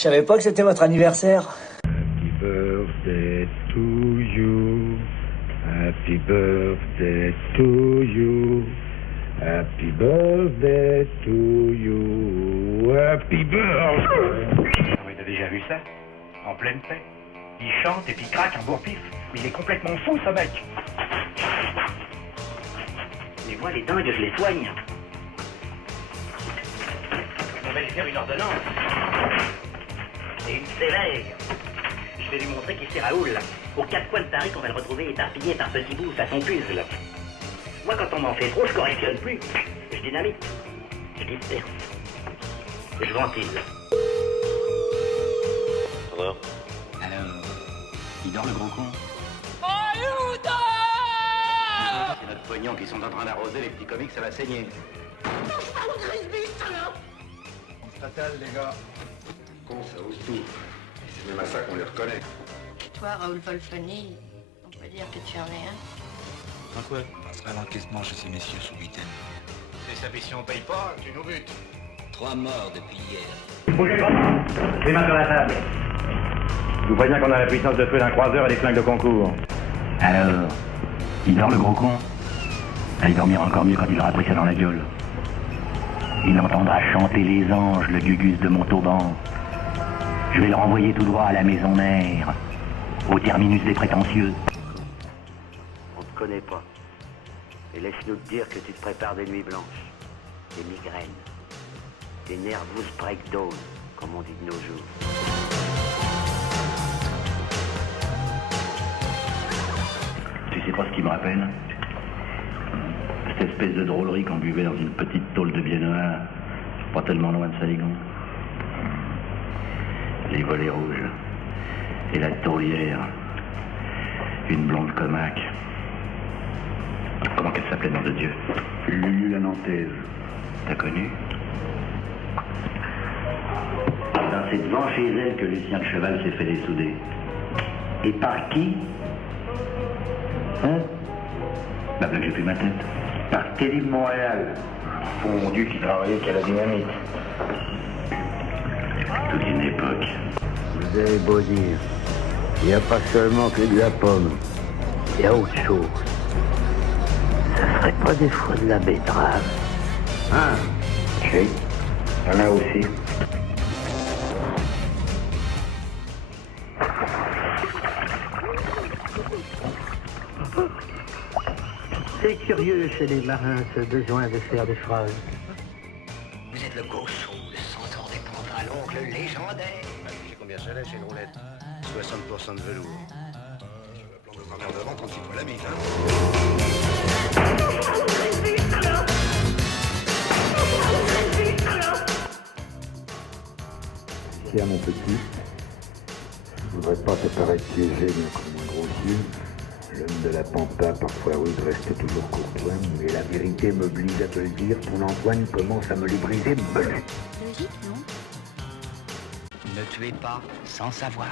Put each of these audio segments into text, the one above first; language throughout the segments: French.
savais pas que c'était votre anniversaire. Happy birthday to you. Happy birthday to you. Happy birthday to you. Happy birthday. Vous avez déjà vu ça? En pleine paix. Il chante et puis craque un bourre-pif. Il est complètement fou, ce mec. Mais moi, les dingues, je les soigne. On va lui faire une ordonnance. Et une sévère. Je vais lui montrer qui c'est Raoul. Aux quatre coins de Paris qu'on va le retrouver éparpillé par petits bouts façon puzzle. Moi, quand on m'en fait trop, je correctionne plus. Je dynamite. Je disperse. Je ventile. Alors, il dort le gros con. C'est notre pognon qui sont en train d'arroser les petits comiques, ça va saigner. Fatal, les gars. Con, ça ose tout. Et c'est même à ça qu'on les reconnaît. Toi, Raoul Wolfoni, on peut dire que tu en es un. un quoi? On passera l'encaissement chez ces messieurs sous week-end. C'est ça, si on paye pas, tu nous butes. 3 morts depuis hier. Bougez pas. Les mains sur la table. Je vous préviens qu'on a la puissance de feu d'un croiseur et des flingues de concours. Alors, il dort le gros con? Il dormira encore mieux quand il aura pris ça dans la gueule. Il entendra chanter les anges, le gugus de Montauban. Je vais le renvoyer tout droit à la maison mère, au terminus des prétentieux. On te connaît pas. Et laisse-nous te dire que tu te prépares des nuits blanches, des migraines, des nervous breakdowns, comme on dit de nos jours. Tu sais pas ce qui me rappelle? Cette espèce de drôlerie qu'on buvait dans une petite tôle de Biennois, pas tellement loin de Saigon. Les volets rouges et la taulière, une blonde comaque. Comment qu'elle s'appelait, nom de Dieu? Lulu la Nantaise. T'as connu? Ben, c'est devant chez elle que Lucien de Cheval s'est fait dessouder. Et par qui? Hein? Bah, là, j'ai plus ma tête. Par Kelly de Montréal. Fondu qui travaillait qu'à la dynamite. Toute une époque. Vous avez beau dire, il n'y a pas seulement que de la pomme, il y a autre chose. Ça serait pas des fois de la betterave? Ah, ok. Il y en a aussi. C'est curieux chez les marins, ce besoin de faire des phrases. Vous êtes le gaucho, le centaure des pantalons, le légendaire. J'ai combien ça laisse une roulette? 60% de velours. Je vais planter ta mère devant quand tu prends la bite, hein? Tiens, mon petit, je voudrais pas te paraître piégé, mais comme un gros yeux. L'homme de la pampa, parfois oui, de rester toujours courtois, mais la vérité m'oblige à te le dire, ton Antoine commence à me les briser belette. Logique, non? Ne tuez pas sans savoir.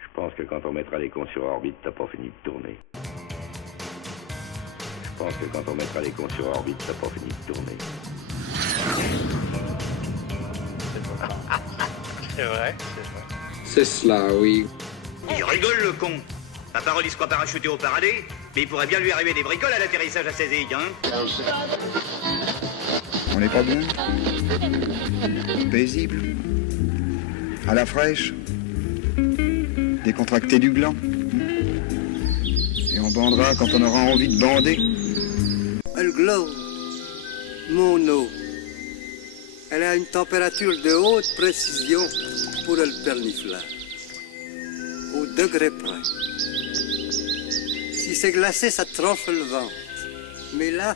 Je pense que quand on mettra les cons sur orbite, t'as pas fini de tourner. Je pense que quand on mettra les cons sur orbite, t'as pas fini de tourner. C'est vrai. C'est cela, oui. Il rigole le con. La parole il se croit parachuté au paradis, mais il pourrait bien lui arriver des bricoles à l'atterrissage à Cézanne, hein. On n'est pas bien? Paisible? À la fraîche? Décontracté du gland? Et on bandera quand on aura envie de bander? Elle glow, mon eau. Elle a une température de haute précision pour le perniflage. Au degré près. Si c'est glacé, ça trompe le ventre. Mais là,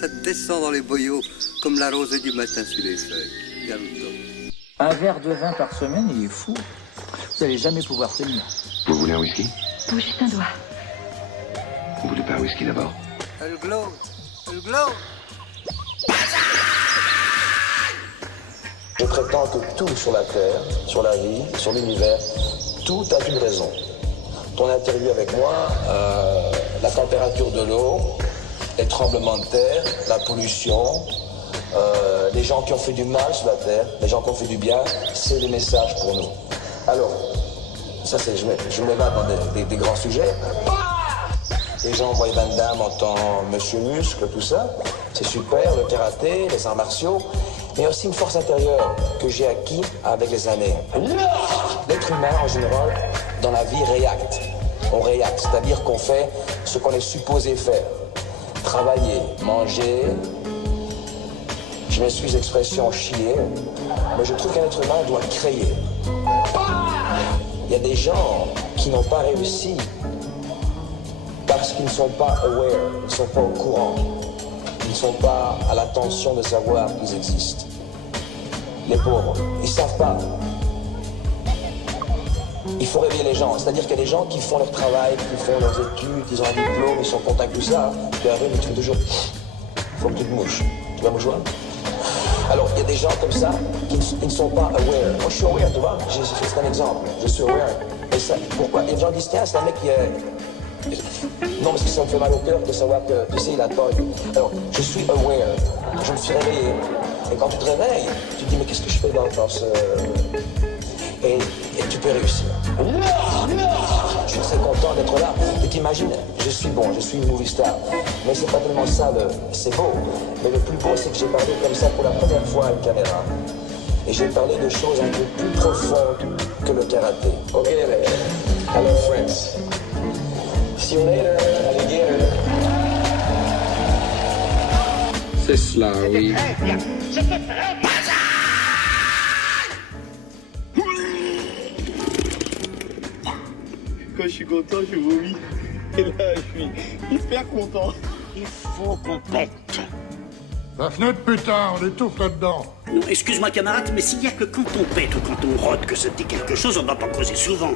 ça descend dans les boyaux comme la rosée du matin sur les feuilles. Regarde donc. Un verre de vin par semaine, il est fou. Vous allez jamais pouvoir tenir. Vous voulez un whisky? Ou juste un doigt. Vous voulez pas un whisky d'abord? Elle glow, elle glow. Je prétends que tout sur la Terre, sur la vie, sur l'univers, tout a une raison. Ton interview avec moi, la température de l'eau, les tremblements de terre, la pollution, les gens qui ont fait du mal sur la terre, les gens qui ont fait du bien, c'est le message pour nous. Alors, ça c'est, je m'évade dans des grands sujets. Les gens voient Van Damme en tant Monsieur Muscle, tout ça, c'est super, le karaté, les arts martiaux, mais aussi une force intérieure que j'ai acquis avec les années. L'être humain en général, dans la vie, réacte. On réacte, c'est-à-dire qu'on fait ce qu'on est supposé faire. Travailler, manger, je m'excuse l'expression chier, mais je trouve qu'un être humain doit créer. Il y a des gens qui n'ont pas réussi parce qu'ils ne sont pas aware, ils ne sont pas au courant, ils ne sont pas à l'attention de savoir qu'ils existent. Les pauvres, ils ne savent pas. Il faut réveiller les gens, c'est-à-dire qu'il y a des gens qui font leur travail, qui font leurs études, ils ont un diplôme, ils sont contacts, tout ça, puis arrive, mais tu fais toujours, faut que tu te mouches. Tu vas mouchoir? Alors, il y a des gens comme ça qui ne sont pas aware. Moi, je suis aware, tu vois, c'est un exemple, je suis aware. Et ça, pourquoi? Les gens disent, tiens, c'est un mec qui est... Non, parce que ça me fait mal au cœur de savoir que, tu sais, il a tort. Alors, je suis aware, je me suis réveillé. Et quand tu te réveilles, tu te dis, mais qu'est-ce que je fais dans ce... Et tu peux réussir. Je suis très content d'être là. Et t'imagines, je suis une movie star. Mais c'est pas tellement ça, c'est beau. Mais le plus beau, c'est que j'ai parlé comme ça pour la première fois à une caméra. Et j'ai parlé de choses un peu plus profondes que le karaté. Ok, hello friends. See you later, alligator. C'est cela, oui. C'était très bien. Quand je suis content, je vomis. Et là, je suis hyper content. Il faut qu'on pète. La fenêtre, putain, on étouffe là-dedans. Non, excuse-moi, camarade, mais s'il y a que quand on pète ou quand on rote que ça dit quelque chose, on va pas causer souvent.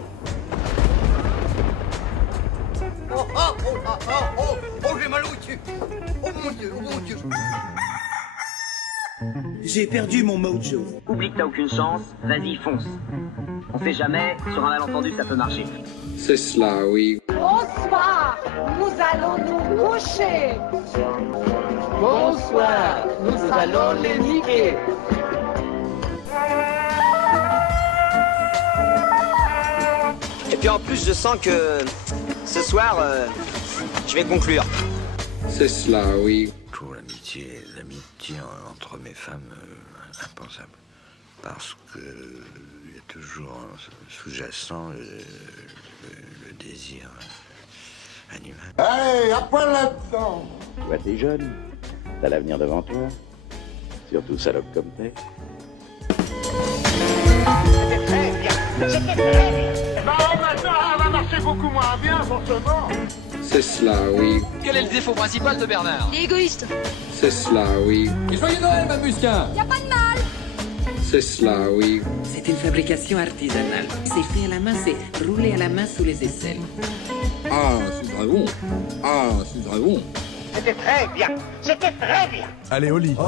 Oh, oh, oh, oh, oh, oh, oh, j'ai mal au dessus. Oh mon Dieu, oh mon Dieu. J'ai perdu mon mojo. Oublie que t'as aucune chance, vas-y, fonce. On sait jamais, sur un malentendu, ça peut marcher. C'est cela, oui. Bonsoir, nous allons nous coucher. Bonsoir, nous allons les niquer. Et puis en plus, je sens que ce soir, je vais conclure. C'est cela, oui. Toujours l'amitié entre mes femmes, impensable. Parce que il y a toujours sous-jacent le désir animal. Allez, à poil là-dedans. Tu vois, t'es jeune, t'as l'avenir devant toi. Surtout salope comme t'es. C'était très bien. C'était très bien. Bah, maintenant, elle va marcher beaucoup moins bien, forcément. C'est cela, oui. Quel est le défaut principal de Bernard? Il est égoïste. C'est cela, oui. Et joyeux Noël, ma musquin. Y a pas de mal. C'est cela, oui. C'est une fabrication artisanale. C'est fait à la main, c'est roulé à la main sous les aisselles. Ah, c'est très bon. Ah, c'est très bon. C'était très bien. C'était très bien. Allez, au lit. Oh.